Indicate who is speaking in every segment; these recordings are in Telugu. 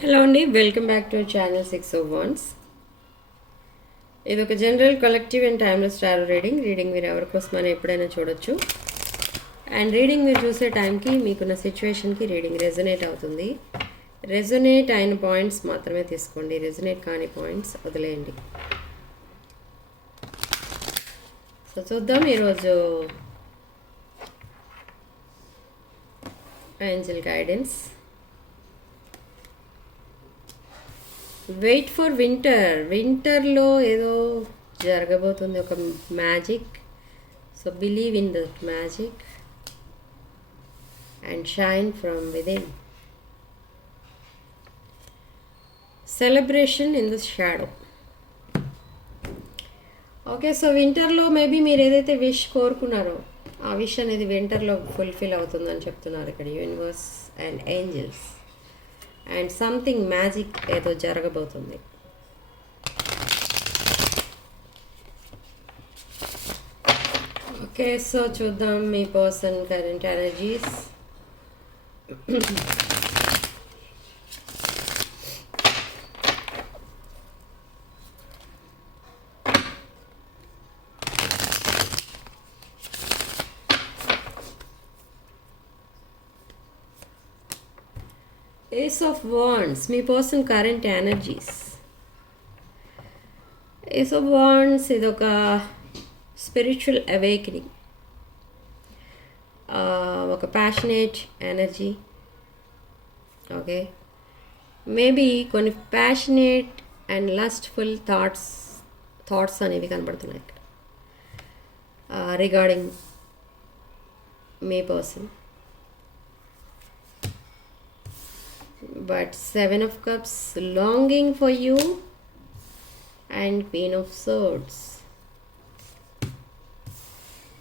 Speaker 1: హలో అండి welcome back to channel six o ones ఇది ఒక general collective and timeless star reading reading మీరు ఎవరి కోసమైనా ఎప్పుడైనా చూడొచ్చు. అండ్ రీడింగ్ మీరు చూసే టైంకి మీకున్న సిచ్యువేషన్కి రీడింగ్ రెజొనేట్ అవుతుంది. రెజొనేట్ అయిన పాయింట్స్ మాత్రమే తీసుకోండి. రెజొనేట్ కాని పాయింట్స్ వదిలేయండి. సో చూద్దాం ఈరోజు angel guidance wait for winter వింటర్లో ఏదో జరగబోతుంది ఒక magic so believe in the magic and shine from within celebration in the shadow okay so వింటర్లో మేబీ మీరు ఏదైతే విష్ కోరుకున్నారో ఆ విష్ అనేది వింటర్లో ఫుల్ఫిల్ అవుతుందని చెప్తున్నారు ఇక్కడ universe and angels and something magic ఏదో జరగబోతుంది. ఓకే సో చూద్దాం మీ person current energies ace of wands me person current energies ace of wands ఇది ఒక స్పిరిచువల్ అవేకనింగ్ ఒక ప్యాషనేట్ ఎనర్జీ ఓకే మేబీ కొన్ని passionate and lustful thoughts thoughts అనేవి కనబడుతున్నాయి ఇక్కడ. Regarding May person but seven of cups longing for you and queen of swords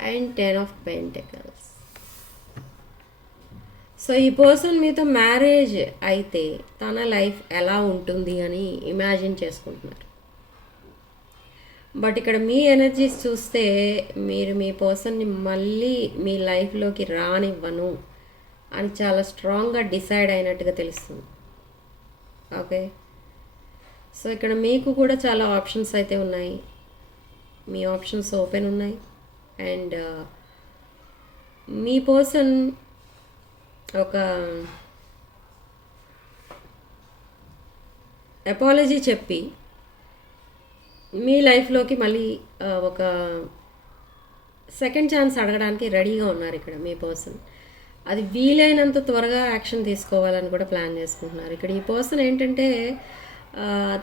Speaker 1: and ten of pentacles. So ఈ పర్సన్ మీతో మ్యారేజ్ అయితే తన లైఫ్ ఎలా ఉంటుంది అని ఇమాజిన్ చేసుకుంటున్నారు. బట్ ఇక్కడ మీ ఎనర్జీస్ చూస్తే మీరు మీ పర్సన్ని మళ్ళీ మీ లైఫ్లోకి రానివ్వను అని చాలా స్ట్రాంగ్గా డిసైడ్ అయినట్టుగా తెలుస్తుంది. ఓకే సో ఇక్కడ మీకు కూడా చాలా ఆప్షన్స్ అయితే ఉన్నాయి. మీ ఆప్షన్స్ ఓపెన్ ఉన్నాయి. అండ్ uh, మీ పర్సన్ ఒక అపాలజీ చెప్పి మీ లైఫ్లోకి మళ్ళీ uh, ఒక సెకండ్ ఛాన్స్ అడగడానికి రెడీగా ఉన్నారు ఇక్కడ మీ పర్సన్ అది వీలైనంత త్వరగా యాక్షన్ తీసుకోవాలని కూడా ప్లాన్ చేసుకుంటున్నారు. ఇక్కడ ఈ పర్సన్ ఏంటంటే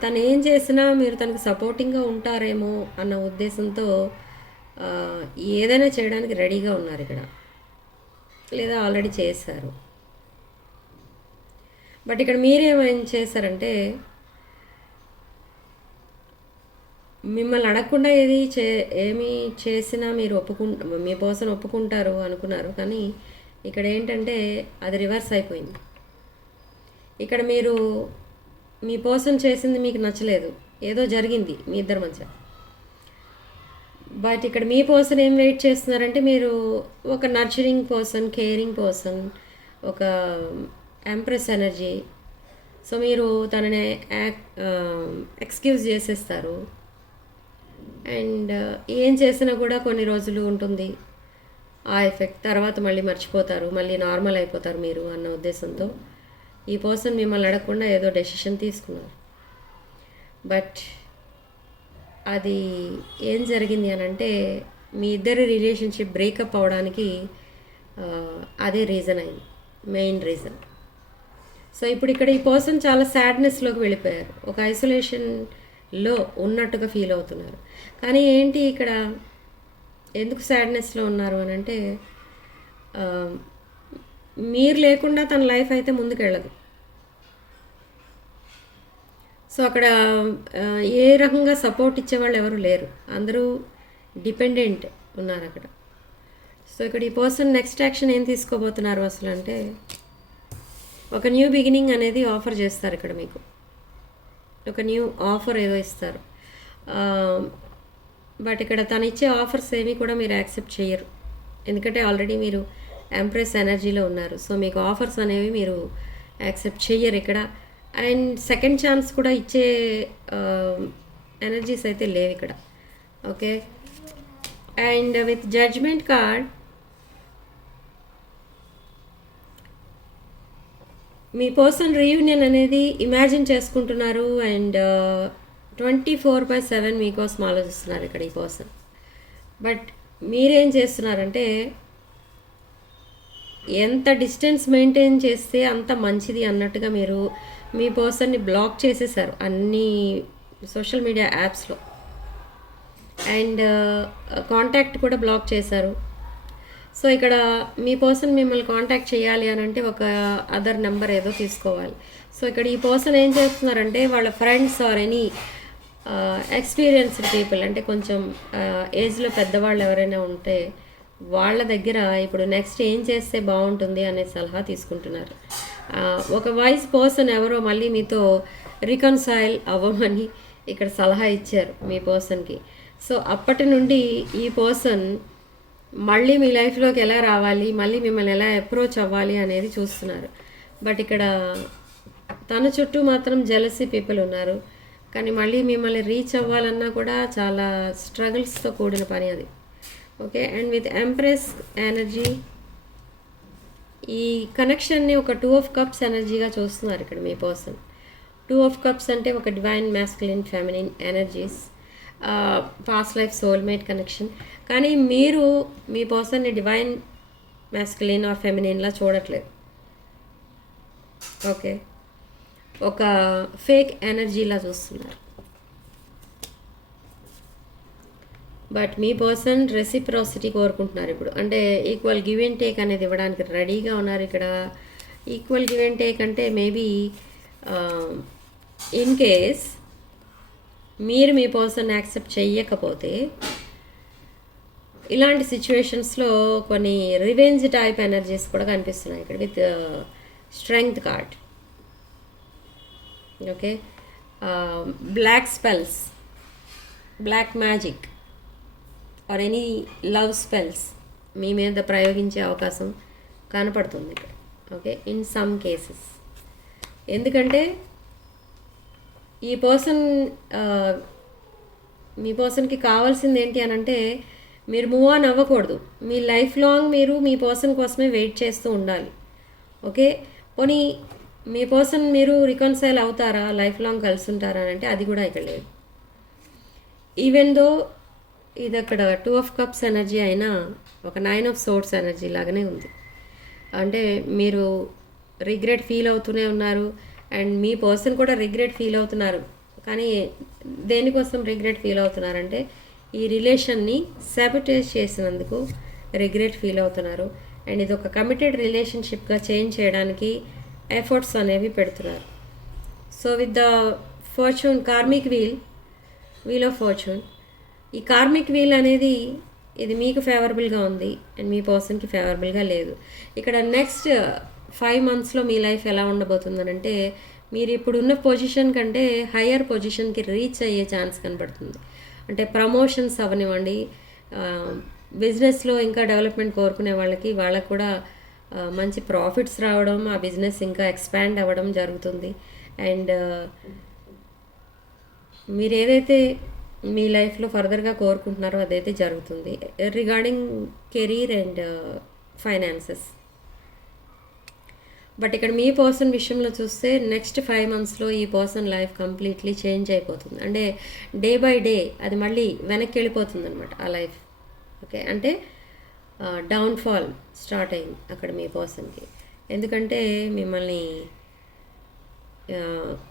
Speaker 1: తను ఏం చేసినా మీరు తనకు సపోర్టింగ్గా ఉంటారేమో అన్న ఉద్దేశంతో ఏదైనా చేయడానికి రెడీగా ఉన్నారు ఇక్కడ. లేదా ఆల్రెడీ చేశారు. బట్ ఇక్కడ మీరేమైనా చేశారంటే మిమ్మల్ని అడగకుండా ఏది చే ఏమి చేసినా మీరు ఒప్పుకుంటా మీ పర్సన్ ఒప్పుకుంటారు అనుకున్నారు. కానీ ఇక్కడ ఏంటంటే అది రివర్స్ అయిపోయింది. ఇక్కడ మీరు మీ పర్సన్ చేసింది మీకు నచ్చలేదు. ఏదో జరిగింది మీ ఇద్దరి మధ్య. బట్ ఇక్కడ మీ పర్సన్ ఏం వెయిట్ చేస్తున్నారంటే మీరు ఒక నర్చరింగ్ పర్సన్ కేరింగ్ పర్సన్ ఒక ఎంప్రెస్ ఎనర్జీ. సో మీరు తనని ఎక్స్క్యూజ్ చేసేస్తారు. అండ్ ఏం చేసినా కూడా కొన్ని రోజులు ఉంటుంది. ఆ ఎఫెక్ట్ తర్వాత మళ్ళీ మర్చిపోతారు మళ్ళీ నార్మల్ అయిపోతారు మీరు అన్న ఉద్దేశంతో. ఈ పర్సన్ మిమ్మల్ని అడగకుండా ఏదో డెసిషన్ తీసుకున్నారు. బట్ అది ఏం జరిగింది అని అంటే మీ ఇద్దరి రిలేషన్షిప్ బ్రేకప్ అవడానికి అదే రీజన్ అయింది మెయిన్ రీజన్. సో ఇప్పుడు ఇక్కడ ఈ పర్సన్ చాలా సాడ్నెస్లోకి వెళ్ళిపోయారు. ఒక ఐసోలేషన్లో ఉన్నట్టుగా ఫీల్ అవుతున్నారు. కానీ ఏంటి ఇక్కడ ఎందుకు సాడ్నెస్లో ఉన్నారు అని అంటే మీరు లేకుండా తన లైఫ్ అయితే ముందుకెళ్ళదు. సో అక్కడ ఏ రకంగా సపోర్ట్ ఇచ్చేవాళ్ళు ఎవరు లేరు. అందరూ డిపెండెంట్ ఉన్నారు అక్కడ. సో ఇక్కడ ఈ పర్సన్ నెక్స్ట్ యాక్షన్ ఏం తీసుకోబోతున్నారు అసలు అంటే ఒక న్యూ బిగినింగ్ అనేది ఆఫర్ చేస్తారు ఇక్కడ మీకు. ఒక న్యూ ఆఫర్ ఏదో ఇస్తారు. బట్ ఇక్కడ తను ఇచ్చే ఆఫర్స్ ఏమి కూడా మీరు యాక్సెప్ట్ చేయరు. ఎందుకంటే ఆల్రెడీ మీరు ఎంప్రెస్ ఎనర్జీలో ఉన్నారు. సో మీకు ఆఫర్స్ అనేవి మీరు యాక్సెప్ట్ చేయరు ఇక్కడ. అండ్ సెకండ్ ఛాన్స్ కూడా ఇచ్చే ఎనర్జీస్ అయితే లేవు ఇక్కడ. Okay? And with judgement card me person reunion అనేది ఇమాజిన్ చేసుకుంటున్నారు and twenty four by seven మీకోసం ఆలోచిస్తున్నారు ఇక్కడ ఈ పర్సన్ బట్ మీరేం చేస్తున్నారంటే ఎంత డిస్టెన్స్ మెయింటైన్ చేస్తే అంత మంచిది అన్నట్టుగా మీరు మీ పర్సన్ని బ్లాక్ చేసేసారు అన్ని సోషల్ మీడియా యాప్స్లో. అండ్ కాంటాక్ట్ కూడా బ్లాక్ చేశారు. సో ఇక్కడ మీ పర్సన్ మిమ్మల్ని కాంటాక్ట్ చేయాలి అని అంటే ఒక అదర్ నెంబర్ ఏదో తీసుకోవాలి. సో ఇక్కడ ఈ పర్సన్ ఏం చేస్తున్నారంటే వాళ్ళ friends or any experienced people అంటే కొంచెం ఏజ్లో పెద్దవాళ్ళు ఎవరైనా ఉంటే వాళ్ళ దగ్గర ఇప్పుడు నెక్స్ట్ ఏం చేస్తే బాగుంటుంది అనే సలహా తీసుకుంటున్నారు. ఒక వైస్ పర్సన్ ఎవరో మళ్ళీ మీతో రికన్సైల్ అవ్వమని ఇక్కడ సలహా ఇచ్చారు మీ పర్సన్కి సో అప్పటి నుండి ఈ పర్సన్ మళ్ళీ మీ లైఫ్లోకి ఎలా రావాలి మళ్ళీ మిమ్మల్ని ఎలా అప్రోచ్ అవ్వాలి అనేది చూస్తున్నారు. బట్ ఇక్కడ తన చుట్టూ మాత్రం జెలసీ పీపుల్ ఉన్నారు. కానీ మళ్ళీ మిమ్మల్ని రీచ్ అవ్వాలన్నా కూడా చాలా స్ట్రగుల్స్తో కూడిన పని అది. Okay and with empress energy ఈ కనెక్షన్ని ఒక టూ ఆఫ్ కప్స్ ఎనర్జీగా చూస్తున్నారు ఇక్కడ మీ పర్సన్ టూ ఆఫ్ కప్స్ అంటే ఒక divine masculine feminine energies past life soulmate connection కానీ మీరు మీ పర్సన్ని డివైన్ మ్యాస్కులిన్ ఆర్ ఫెమినిన్లా చూడట్లేదు. ఓకే ఒక ఫేక్ ఎనర్జీలా చూస్తున్నారు. బట్ మీ పర్సన్ రెసిప్రాసిటీ కోరుకుంటున్నారు ఇప్పుడు. అంటే ఈక్వల్ గివ్ అండ్ టేక్ అనేది ఇవ్వడానికి రెడీగా ఉన్నారు ఇక్కడ. ఈక్వల్ గివ్ అండ్ టేక్ అంటే మేబీ ఇన్ కేస్ మీరు మీ పర్సన్ యాక్సెప్ట్ చెయ్యకపోతే ఇలాంటి సిచ్యువేషన్స్లో కొన్ని రివెంజ్ టైప్ ఎనర్జీస్ కూడా కనిపిస్తున్నాయి ఇక్కడ with strength card. Okay? Black spells black magic or any love spells మీ మీద ప్రయోగించే అవకాశం కనపడుతుంది ఇక్కడ. ఓకే? ఇన్ సమ్ కేసెస్ ఎందుకంటే ఈ పర్సన్ మీ పర్సన్కి కావాల్సింది ఏంటి అని అంటే మీరు మూవ్ ఆన్ అవ్వకూడదు. మీ లైఫ్ లాంగ్ మీరు మీ పర్సన్ కోసమే వెయిట్ చేస్తూ ఉండాలి. ఓకే? పోనీ మీ పర్సన్ మీరు రికన్సైల్ అవుతారా? లైఫ్ లాంగ్ కలిసి ఉంటారా అని అంటే అది కూడా ఇక్కడ లేదు. ఈవెన్ దో ఇది అక్కడ టూ ఆఫ్ కప్స్ ఎనర్జీ అయినా ఒక నైన్ ఆఫ్ సోర్స్ ఎనర్జీ లాగానే ఉంది. అంటే మీరు రిగ్రెట్ ఫీల్ అవుతూనే ఉన్నారు అండ్ మీ పర్సన్ కూడా రిగ్రెట్ ఫీల్ అవుతున్నారు. కానీ దేనికోసం రిగ్రెట్ ఫీల్ అవుతున్నారంటే ఈ రిలేషన్ని సాబిటేజ్ చేసినందుకు రిగ్రెట్ ఫీల్ అవుతున్నారు. అండ్ ఇది ఒక కమిటెడ్ రిలేషన్షిప్గా చేంజ్ చేయడానికి ఎఫర్ట్స్ అనేవి పెడుతున్నారు. So with the fortune karmic wheel wheel of fortune ఈ కార్మిక్ వీల్ అనేది ఇది మీకు ఫేవరబుల్గా ఉంది అండ్ మీ పర్సన్కి ఫేవరబుల్గా లేదు. ఇక్కడ నెక్స్ట్ ఫైవ్ మంత్స్లో మీ లైఫ్ ఎలా ఉండబోతుందనంటే మీరు ఇప్పుడున్న పొజిషన్ కంటే హయ్యర్ పొజిషన్కి రీచ్ అయ్యే ఛాన్స్ కనబడుతుంది. అంటే ప్రమోషన్స్ అవనివ్వండి బిజినెస్లో ఇంకా డెవలప్మెంట్ కోరుకునే వాళ్ళకి వాళ్ళకు కూడా మంచి ప్రాఫిట్స్ రావడం ఆ బిజినెస్ ఇంకా ఎక్స్పాండ్ అవ్వడం జరుగుతుంది. అండ్ మీరు ఏదైతే మీ లైఫ్లో ఫర్దర్గా కోరుకుంటున్నారో అదైతే జరుగుతుంది. Regarding career and finances but ఇక్కడ మీ పర్సన్ విషయంలో చూస్తే నెక్స్ట్ ఫైవ్ మంత్స్లో ఈ పర్సన్ లైఫ్ కంప్లీట్లీ చేంజ్ అయిపోతుంది. అంటే డే బై డే అది మళ్ళీ వెనక్కి వెళ్ళిపోతుంది అనమాట ఆ లైఫ్ ఓకే అంటే డౌన్ఫాల్ స్టార్ట్ అయింది అక్కడ మీ పర్సన్కి ఎందుకంటే మిమ్మల్ని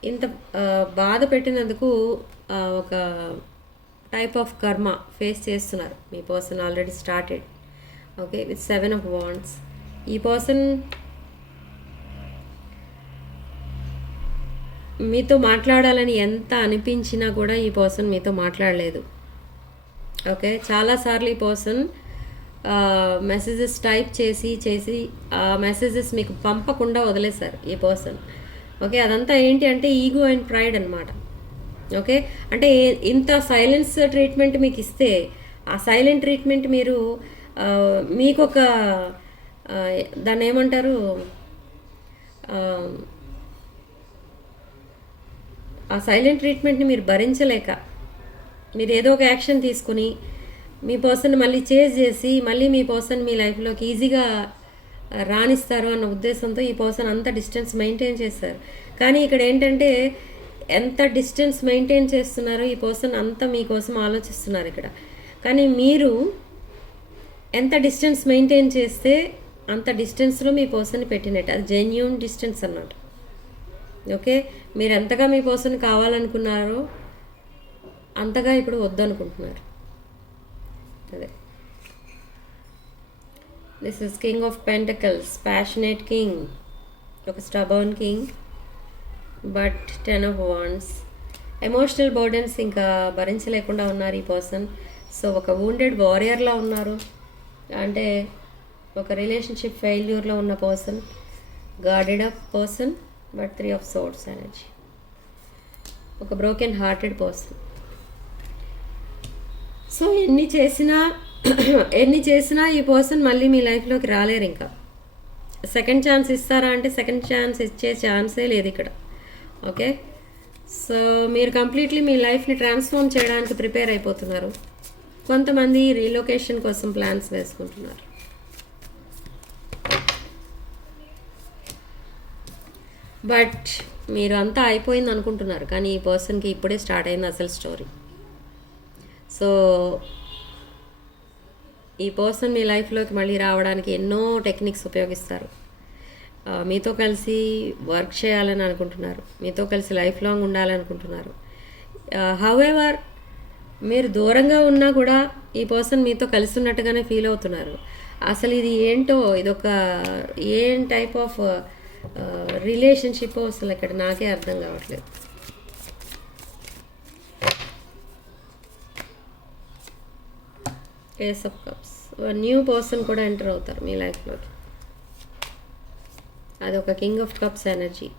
Speaker 1: ఇంత బాధ పెట్టినందుకు ఒక టైప్ ఆఫ్ కర్మ ఫేస్ చేస్తున్నారు. మీ person already started okay with seven of wands ఈ పర్సన్ మీతో మాట్లాడాలని ఎంత అనిపించినా కూడా ఈ పర్సన్ మీతో మాట్లాడలేదు. ఓకే చాలాసార్లు ఈ పర్సన్ మెసేజెస్ టైప్ చేసి చేసి ఆ మెసేజెస్ మీకు పంపకుండా వదిలేశారు ఈ పర్సన్ ఓకే అదంతా ఏంటి అంటే ఈగో అండ్ ప్రైడ్ అనమాట ఓకే అంటే ఇంత సైలెన్స్ ట్రీట్మెంట్ మీకు ఇస్తే ఆ సైలెంట్ ట్రీట్మెంట్ మీరు మీకు ఒక దాన్ని ఏమంటారు? ఆ, ఆ సైలెంట్ ట్రీట్మెంట్ని మీరు భరించలేక మీరు ఏదో ఒక యాక్షన్ తీసుకుని మీ పర్సన్ మళ్ళీ చేజ్ చేసి మళ్ళీ మీ పర్సన్ మీ లైఫ్లోకి ఈజీగా రాణిస్తారు అన్న ఉద్దేశంతో ఈ పర్సన్ అంత డిస్టెన్స్ మెయింటైన్ చేస్తారు. కానీ ఇక్కడ ఏంటంటే ఎంత డిస్టెన్స్ మెయింటైన్ చేస్తున్నారో ఈ పర్సన్ అంత మీకోసం ఆలోచిస్తున్నారు ఇక్కడ. కానీ మీరు ఎంత డిస్టెన్స్ మెయింటైన్ చేస్తే అంత డిస్టెన్స్లో మీ పర్సన్ పెట్టినట్టు. అది జెన్యున్ డిస్టెన్స్ అన్నమాట. ఓకే? మీరు ఎంతగా మీ పర్సన్ కావాలనుకున్నారో అంతగా ఇప్పుడు వద్దనుకుంటున్నారు. అదే this is king of pentacles passionate king ఒక stubborn king but ten of wands emotional burdens ఇంకా భరించలేకుండా ఉన్నారు ఈ పర్సన్ సో ఒక వూండెడ్ వారియర్లా ఉన్నారు. అంటే ఒక రిలేషన్షిప్ ఫెయిల్యూర్లో ఉన్న person guarded up person but three of swords energy ఒక బ్రోకెన్ హార్టెడ్ పర్సన్ సో ఎన్ని చేసినా ఎన్ని చేసినా ఈ పర్సన్ మళ్ళీ మీ లైఫ్లోకి రాలేరు ఇంకా. సెకండ్ ఛాన్స్ ఇస్తారా అంటే సెకండ్ ఛాన్స్ ఇచ్చే ఛాన్సే లేదు ఇక్కడ. ఓకే? సో మీరు కంప్లీట్లీ మీ లైఫ్ని ట్రాన్స్ఫార్మ్ చేయడానికి ప్రిపేర్ అయిపోతున్నారు. కొంతమంది రీలొకేషన్ కోసం ప్లాన్స్ వేసుకుంటున్నారు. బట్ మీరు అంతా అయిపోయింది అనుకుంటున్నారు కానీ ఈ పర్సన్కి ఇప్పుడే స్టార్ట్ అయింది అసలు స్టోరీ. సో ఈ పర్సన్ మీ లైఫ్లోకి మళ్ళీ రావడానికి ఎన్నో టెక్నిక్స్ ఉపయోగిస్తారు. మీతో కలిసి వర్క్ చేయాలని అనుకుంటున్నారు. మీతో కలిసి లైఫ్ లాంగ్ ఉండాలనుకుంటున్నారు హౌఎవర్ మీరు దూరంగా ఉన్నా కూడా ఈ పర్సన్ మీతో కలిసి ఉన్నట్టుగానే ఫీల్ అవుతున్నారు. అసలు ఇది ఏంటో ఇదొక ఏం టైప్ ఆఫ్ రిలేషన్షిప్ అసలు ఇక్కడ నాకే అర్థం కావట్లేదు. Ace of cups new person కూడా ఎంటర్ అవుతారు మీ లైఫ్లోకి అది ఒక king of cups energy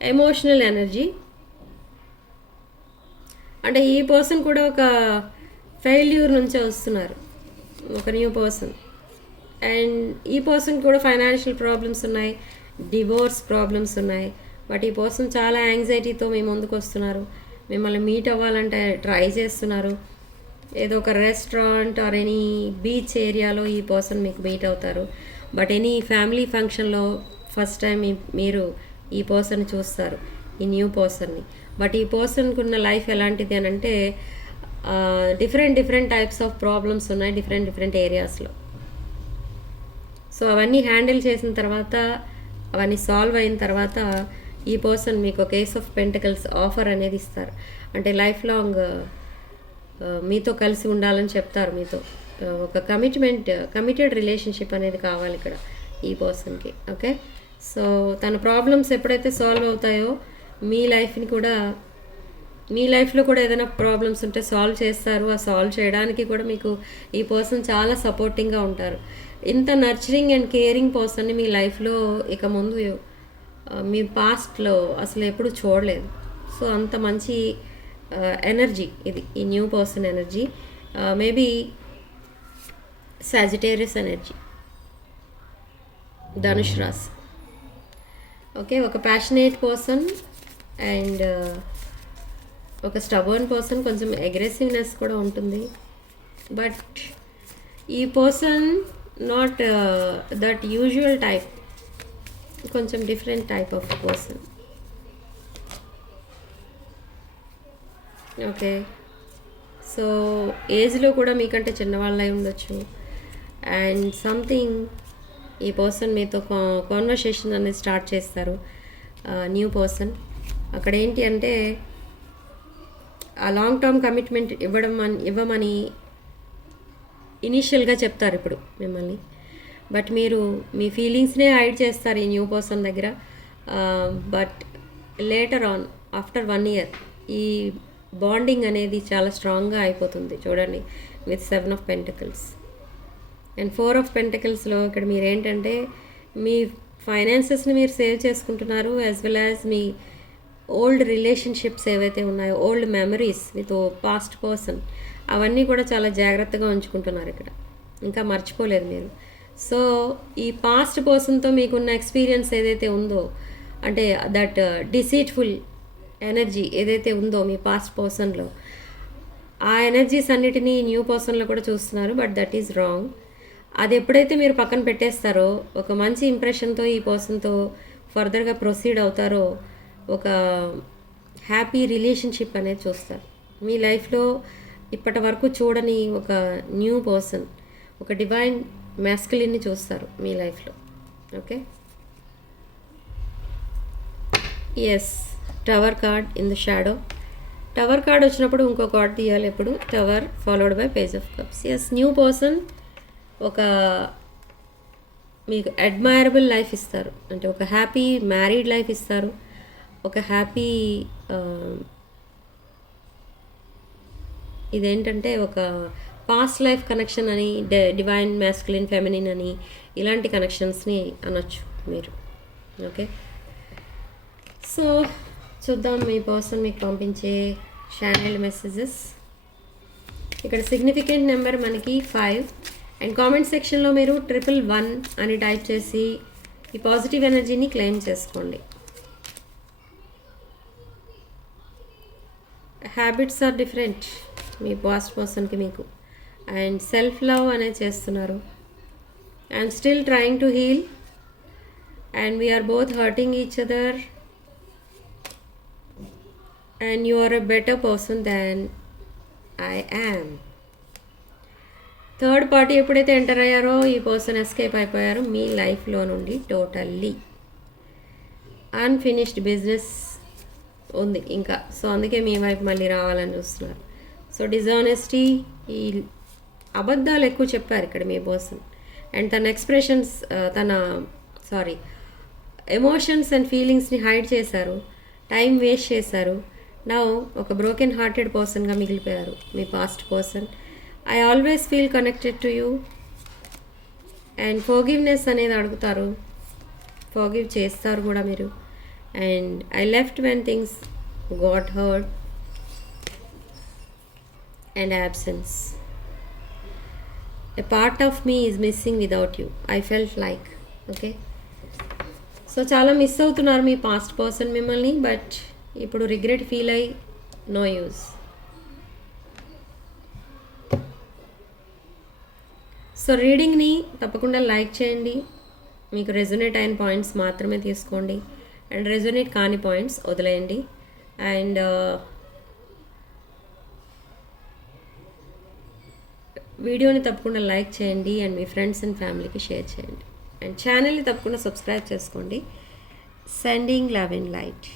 Speaker 1: emotional energy అంటే ఈ పర్సన్ కూడా ఒక ఫెయిల్యూర్ నుంచే వస్తున్నారు. ఒక న్యూ పర్సన్ అండ్ ఈ పర్సన్ కూడా ఫైనాన్షియల్ ప్రాబ్లమ్స్ ఉన్నాయి డివోర్స్ ప్రాబ్లమ్స్ ఉన్నాయి. బట్ ఈ పర్సన్ చాలా యాంగ్జైటీతో మీ ముందుకు వస్తున్నారు. మిమ్మల్ని మీట్ అవ్వాలంటే ట్రై చేస్తున్నారు. ఏదో ఒక రెస్టారెంట్ ఆర్ ఎనీ బీచ్ ఏరియాలో ఈ పర్సన్ మీకు మీట్ అవుతారు. బట్ ఎనీ ఫ్యామిలీ ఫంక్షన్లో ఫస్ట్ టైం మీరు ఈ పర్సన్ చూస్తారు ఈ న్యూ పర్సన్ని బట్ ఈ పర్సన్కి ఉన్న లైఫ్ ఎలాంటిది అని అంటే different different types of problems ఉన్నాయి డిఫరెంట్ డిఫరెంట్ ఏరియాస్లో సో అవన్నీ హ్యాండిల్ చేసిన తర్వాత అవన్నీ సాల్వ్ అయిన తర్వాత ఈ పర్సన్ మీకు కేస్ ఆఫ్ పెంటికల్స్ ఆఫర్ అనేది ఇస్తారు. అంటే లైఫ్ లాంగ్ మీతో కలిసి ఉండాలని చెప్తారు మీతో. ఒక కమిట్మెంట్ కమిటెడ్ రిలేషన్షిప్ అనేది కావాలి ఇక్కడ ఈ పర్సన్కి ఓకే సో తన ప్రాబ్లమ్స్ ఎప్పుడైతే సాల్వ్ అవుతాయో మీ లైఫ్ని కూడా మీ లైఫ్లో కూడా ఏదైనా ప్రాబ్లమ్స్ ఉంటే సాల్వ్ చేస్తారు. ఆ సాల్వ్ చేయడానికి కూడా మీకు ఈ పర్సన్ చాలా సపోర్టింగ్గా ఉంటారు. ఇంత నర్చరింగ్ అండ్ కేరింగ్ పర్సన్ని మీ లైఫ్లో ఇక ముందు మీ పాస్ట్లో అసలు ఎప్పుడు చూడలేదు. సో అంత మంచి ఎనర్జీ ఇది ఈ new person energy maybe sagittarius energy Dhanush రాస్ ఓకే ఒక ప్యాషనేట్ పర్సన్ అండ్ ఒక స్టబర్న్ పర్సన్ కొంచెం అగ్రెసివ్నెస్ కూడా ఉంటుంది. బట్ ఈ person not that usual type కొంచెం different type of person okay. So ఏజ్లో కూడా మీకంటే చిన్నవాళ్ళై ఉండొచ్చు. అండ్ సంథింగ్ ఈ పర్సన్ మీతో కాన్వర్సేషన్ అనేది స్టార్ట్ చేస్తారు. New person. అక్కడ ఏంటి అంటే ఆ లాంగ్ టర్మ్ కమిట్మెంట్ ఇవ్వడం అని ఇవ్వమని ఇనీషియల్గా చెప్తారు ఇప్పుడు మిమ్మల్ని. బట్ మీరు మీ ఫీలింగ్స్నే హైడ్ చేస్తారు ఈ న్యూ పర్సన్ దగ్గర. But later on after one year ఈ బాండింగ్ అనేది చాలా స్ట్రాంగ్గా అయిపోతుంది చూడండి with seven of pentacles. And four of పెంటకల్స్లో ఇక్కడ మీరు ఏంటంటే మీ ఫైనాన్సెస్ని మీరు సేవ్ చేసుకుంటున్నారు యాజ్ వెల్ యాజ్ మీ ఓల్డ్ రిలేషన్షిప్స్ ఏవైతే ఉన్నాయో old memories with past person అవన్నీ కూడా చాలా జాగ్రత్తగా ఉంచుకుంటున్నారు ఇక్కడ. ఇంకా మర్చిపోలేదు మీరు. సో ఈ పాస్ట్ పర్సన్తో మీకున్న ఎక్స్పీరియన్స్ ఏదైతే ఉందో అంటే దట్ డిసీట్ఫుల్ ఎనర్జీ ఏదైతే ఉందో మీ పాస్ట్ పర్సన్లో ఆ ఎనర్జీస్ అన్నిటినీ న్యూ పర్సన్లో కూడా చూస్తున్నారు బట్ దట్ ఈజ్ రాంగ్. అది ఎప్పుడైతే మీరు పక్కన పెట్టేస్తారో ఒక మంచి ఇంప్రెషన్తో ఈ పర్సన్తో ఫర్దర్గా ప్రొసీడ్ అవుతారో ఒక హ్యాపీ రిలేషన్షిప్ అనేది చూస్తారు. మీ లైఫ్లో ఇప్పటి వరకు చూడని ఒక న్యూ పర్సన్ ఒక డివైన్ మ్యాస్కులిన్ని చూస్తారు మీ లైఫ్లో. Okay? Yes tower card in the shadow. Tower card వచ్చినప్పుడు ఇంకో కార్డ్ తీయాలి ఎప్పుడు? Tower followed by page of cups. Yes new person ఒక మీకు అడ్మైరబుల్ లైఫ్ ఇస్తారు. అంటే ఒక హ్యాపీ మ్యారీడ్ లైఫ్ ఇస్తారు. ఒక హ్యాపీ ఇదేంటంటే ఒక పాస్ట్ లైఫ్ కనెక్షన్ అని డివైన్ మ్యాస్కులిన్ ఫెమినిన్ అని ఇలాంటి కనెక్షన్స్ని అనొచ్చు మీరు. ఓకే? సో చూద్దాం మీ పర్సన్ మీకు పంపించే ఛానల్ మెసేజెస్ ఇక్కడ సిగ్నిఫికెంట్ నెంబర్ మనకి ఫైవ్ అండ్ కామెంట్ సెక్షన్లో మీరు ట్రిపుల్ వన్ అని టైప్ చేసి ఈ పాజిటివ్ ఎనర్జీని క్లెయిమ్ చేసుకోండి. హ్యాబిట్స్ ఆర్ డిఫరెంట్ మీ పాస్ట్ పర్సన్కి మీకు. అండ్ సెల్ఫ్ లవ్ అనేది చేస్తున్నారు and still trying to heal and we're both hurting each other and you are a better person than I am third party ఎప్పుడైతే ఎంటర్ అయ్యారో ఈ పర్సన్ ఎస్కేప్ అయిపోయారో మీ లైఫ్లో నుండి టోటల్లీ అన్ఫినిష్డ్ బిజినెస్ ఉంది. ఇంకా సో అందుకే మీ వైపు మళ్ళీ రావాలని చూస్తున్నారు. సో డిజానెస్టీ ఈ అబద్ధాలు ఎక్కువ చెప్పారు ఇక్కడ మీ పర్సన్ అండ్ తన ఎక్స్ప్రెషన్స్ uh, తన సారీ ఎమోషన్స్ అండ్ ఫీలింగ్స్ని హైడ్ చేశారు. టైం వేస్ట్ చేశారు. నా ఒక బ్రోకెన్ హార్టెడ్ పర్సన్గా మిగిలిపోయారు. మీ past person I always feel connected to you and forgiveness అనేది అడుగుతారు. ఫోగివ్ చేస్తారు కూడా మీరు. And I left when things got hard and absence a part of me is missing without you I felt like okay so చాలా మిస్ అవుతున్నారు మీ పాస్ట్ పర్సన్ మిమ్మల్ని బట్ ఇప్పుడు రిగ్రెట్ ఫీల్ అయ్యి నో యూస్ సో రీడింగ్ని తప్పకుండా లైక్ చేయండి. మీకు రెజొనేట్ అయిన పాయింట్స్ మాత్రమే తీసుకోండి. అండ్ రెజొనేట్ కాని పాయింట్స్ వదిలేయండి. అండ్ వీడియోని తప్పకుండా లైక్ చేయండి అండ్ మీ ఫ్రెండ్స్ అండ్ ఫ్యామిలీకి షేర్ చేయండి. అండ్ ఛానల్ని తప్పకుండా సబ్స్క్రైబ్ చేసుకోండి. Sending love and light